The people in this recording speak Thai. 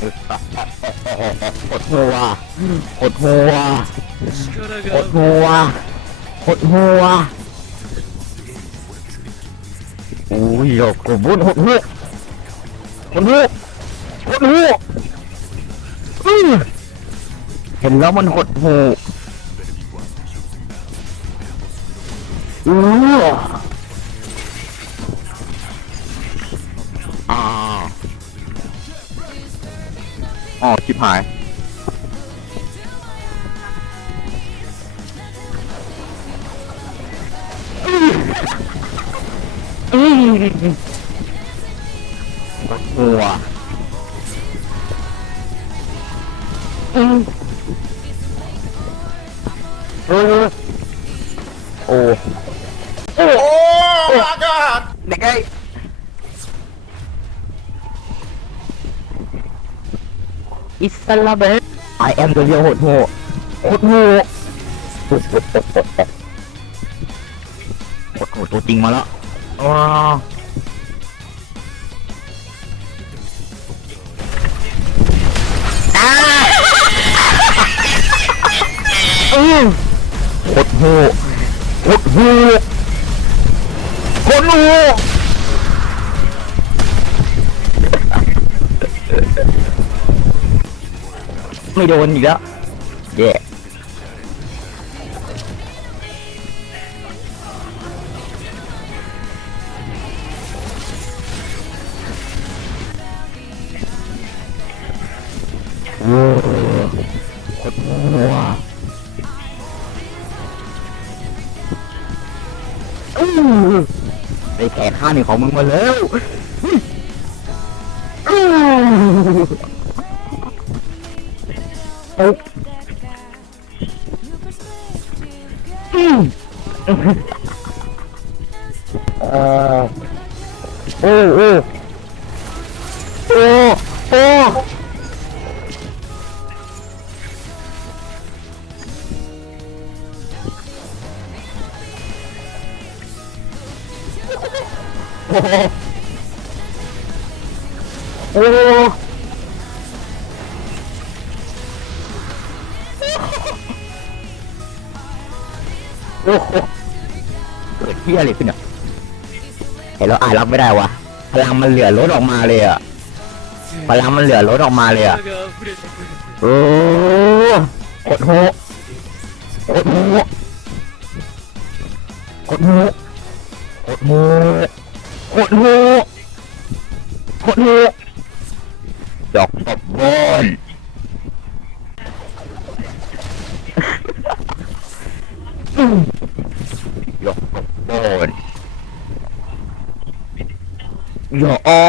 หดหัวหดหัวหดหัวหดหัวโอ้ยโยกกบุญหดหัวหดหัวหดหัวเห็นแล้วมันหดหูอู้ อ๋อชิบหาย อืมหัวอืมเออโอ้โอ้ Oh my god! เด็กไอ้ อิสลามเบส I am the real โหดโหโหดโหโหดโหตัวจริงมาแล้วว้าวอือโหดโหโหดโหโหดโห ไม่โดนอีกแล้วเย่โอ้โคตรมัวอื้ได้แขนข้างหนึ่งของมึงมาแล้ว 어? 아, 오, 오, 오, 오. 오, 오. โอ้โหเกิดเที่อะไรขึ้นอะเห็นแล้วอ่านรับไม่ได้วะพลังมันเหลือล้นออกมาเลยอะพลังมันเหลือล้นออกมาเลยอะโอ้กดโหกดหัวกดหัวกดหัวกดหัวกดหัว อืมดอกตบบนยกอ้อ